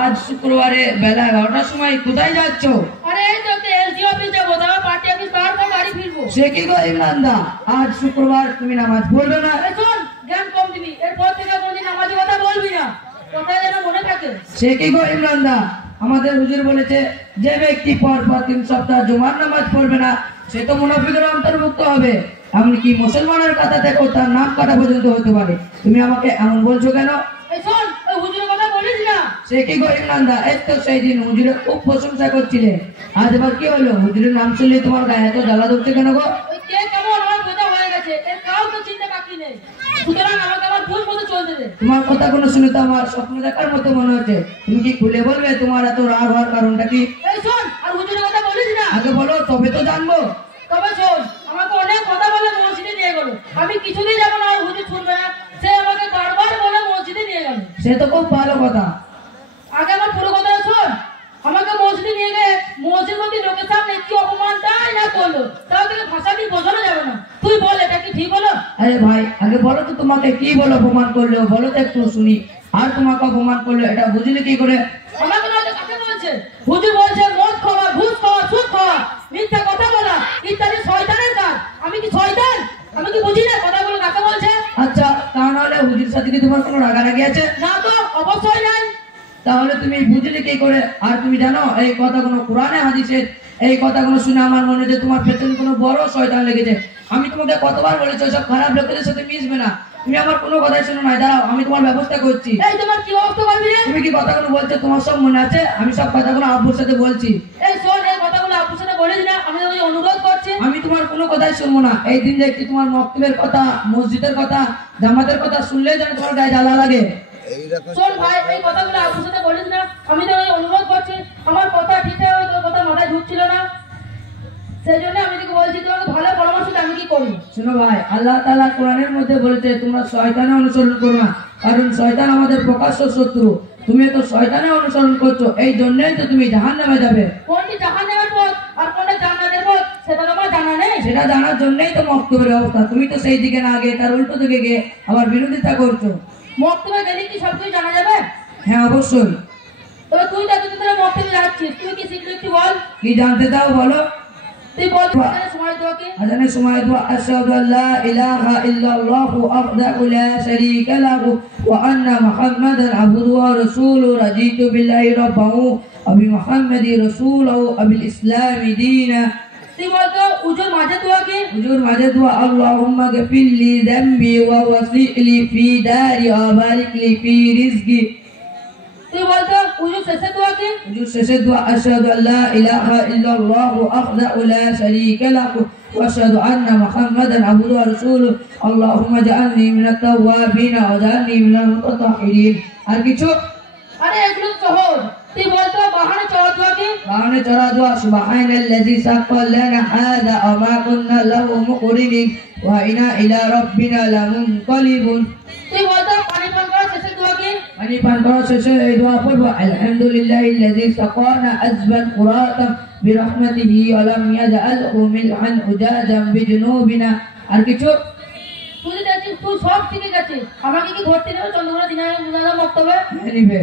আজ শুক্রবারে বেলা 11টার সময় কোথায় যাচ্ছ? আরে এই তো এলজি অফিস যাবো, তারপর পার্টি অফিস, তারপর বাড়ি ফিরবো। সে কি গো ইমরান দা, আজ শুক্রবার তুমি নামাজ পড়বে না? এই শোন, জ্ঞান কম দিবি, এরপর থেকে কোনদিন নামাজের কথা বলবি না, কথা যেন মনে থাকে। সে কি গো ইমরান দা, আমাদের হুজুর বলেছে যে ব্যক্তি পর 3 সপ্তাহ জুমার নামাজ পড়বে না সে তো মুনাফিকের অন্তর্ভুক্ত হবে। এমনকি মুসলমানের কাতা থেকে তার নাম কাটা পর্যন্ত হতে পারে। তুমি আমাকে এমন বলছো কেন? এই শোন, ওই হুজুরের কথা বলিস না। সে কি গো ইমরান দা, এই তো সেই দিন হুজুরের খুব প্রশংসা করছিলে, আজ আবার কি হলো? হুজুরের নাম শুনলে তোমার গায়ে এত জ্বালা ধরছে কেন গো? ওই কে কেমন আমার বোঝা হয়ে গেছে, এর কাউ তো চিনতে বাকি নেই, সুতরাং আমাকে আমার ভুল মতো চলতে দে। তোমার কথা কোনো শুনে তো আমার স্বপ্ন দেখার মতো মনে হচ্ছে। তুমি কি খুলে বলবে তোমার এত রাগ হওয়ার কারণটা কি? এই শোন, আর হুজুরের কথা বলিস না। আগে বলো, তবে তো জানবো। তবে শোন, আমাকে অনেক কথা বলে মসজিদে নিয়ে গেল, আমি কিছুতেই যাবো না, আর হুজুর শুনবে না, সে আমাকে বারবার বলে মসজিদে নিয়ে গেল। সে তো খুব ভালো কথা। আগে আমার পুরো কথা শোন, আমাকে মসজিদে নিয়ে গিয়ে মসজিদ মধ্যে লোকের সামনে কি অপমানটাই না করলো, তাও থেকে ভাষা দিয়ে বোঝানো যাবে না। তুই বল, এটা কি ঠিক হলো? আরে ভাই, আগে বলো তো তোমাকে কি বলে অপমান করলো, বলো তো একটু শুনি। আর তোমাকে অপমান করলো এটা বুঝলে কি করে? আমাকে নয়তো কাকে বলছে? হুজুর বলছে মদ খাওয়া, ঘুষ খাওয়া, সুদ খাওয়া, মিথ্যা কথা বলা ইত্যাদি শয়তানের কাজ। আমি কি শয়তান? আমি কি বুঝি না কথাগুলো কাকে বলছে? আচ্ছা, তা নাহলে হুজুর সাথে কি তোমার কোনো রাগারাগি আছে? না তো, অবশ্যই নাই। তাহলে তুমি বুঝলে কি করে? আর তুমি জানো এই কথাগুলো কোরআনে হাদিসে, এই কথাগুলো শুনে আমার মনে যে তোমার পেছনে কোনো বড় শয়তান লেগেছে। আমি তোমাকে কতবার বলেছি সব খারাপ লোকেদের সাথে মিশবে না, তুমি আমার কোনো কথাই শোনো না। দাঁড়াও, আমি তোমার ব্যবস্থা করছি। এই তোমার কি অবস্থা করবি রে? তুমি কি কথাগুলো বলছো তোমার সব মনে আছে? আমি সব কথাগুলো আব্বুর সাথে বলছি। এই শোন, এই কথাগুলো আপুর সাথে বলিস না, আমি তোকে অনুরোধ করছি। আমি তোমার কোনো কথাই শুনবো না। এই দিন দেখছি তোমার মক্তবের কথা, মসজিদের কথা, জামাতের কথা শুনলেই যেন তোমার গায়ে জ্বালা লাগে। শোন ভাই, এই কথাগুলো আপুর সাথে বলিস না, আমি তোকে অনুরোধ করছি। আমার কথা ঠিক আছে, তোর কথা মাথায় ঢুকছিল না, সেই জন্য আমি তোকে বলছি, তোমাকে ভালো পরামর্শ দে, আমি কি করি। শোনো ভাই, আল্লাহ তাআলা কোরআনের মধ্যে বলেছে তোমরা শয়তানের অনুসরণ করো না, কারণ শয়তান আমাদের প্রকাশ্য শত্রু। তুমি তো শয়তানের অনুসরণ করছো, এই জন্যই তো তুমি জাহান্নামে যাবে। কোনটি জাহান্নামের পথ আর কোনটা জান্নাতের পথ সেটা তোমার জানা নেই? সেটা জানার জন্যই তো মক্তবের অবস্থা। তুমি তো সেই দিকে না গিয়ে তার উল্টো দিকে গিয়ে আবার বিরোধিতা করছো। মক্তবে গেলে কি সবকিছু জানা যাবে? হ্যাঁ, অবশ্যই। তবে তুই তো এতদিন ধরে মক্তবে যাচ্ছিস, তুই কি শিখলি একটু বল। কি জানতে চাও বলো? তুই বল, সময় দেওয়া কি? আজানের সময় দোয়া, আশহাদু আল্লা ইলাহা ইল্লাল্লাহু ওয়াহদাহু লা শারীকা লাহু ওয়া আন্না মুহাম্মাদান আবদুহু ওয়া রাসূলুহু রাদিতু বিল্লাহি রাব্বাহু ওয়া বিমুহাম্মাদি রাসূলুহু ওয়া বিল ইসলামি দীনা। তুই বল তো উজুর মাঝে দোয়া কি? হুজুর মাঝে দোয়া, আল্লাহুম্মা গফিরলি যামবি ওয়া ওয়াসি'লি ফি দারি ওয়া বারিক লি ফি রিজকি। তুই বল তো উজুর শেষে দোয়া কি? হুজুর শেষে দোয়া, আশহাদু আল্লা ইলাহা ইল্লাল্লাহু ওয়াহদাহু লা শারীকা লাহু ওয়া আশহাদু আন্না মুহাম্মাদান আবদুহু ওয়া রাসূলুহু আল্লাহুম্মা জাআলনি মিনাত তাওয়াবিন ওয়া জাআলনি মিনাল মুতাতাহহিরিন। আর কিছু? আরে এগুলো সহজ। তুই বল তো বাহানে চড়া দোয়া কি? বাহানে চড়া দোয়া, সুবহানাল্লাযী সাক্কারা লানা হাযা ওয়া মা কুন্না লাহু মুকরিনিন ওয়া ইনা ইলা রাব্বিনা লামুনকালিবুন। তুই বল তো পানি পান করার শেষে দোয়া কি? পানি পান করার শেষে এই দোয়া পড়বো, আলহামদুলিল্লাহিল্লাযী সাকানা আযবান কুরাতাম বিরহমাতিহি ওয়া লাম ইয়াজআলহু মিলআন উজাজাম বিজুনুবিনা। আর কিছু? তুই দেখছিস তুই সব শিখে গেছিস, আমাকে কি ধরতে নেবে চন্দ্রকোনা দিনাজপুর মক্তবে? নিবে।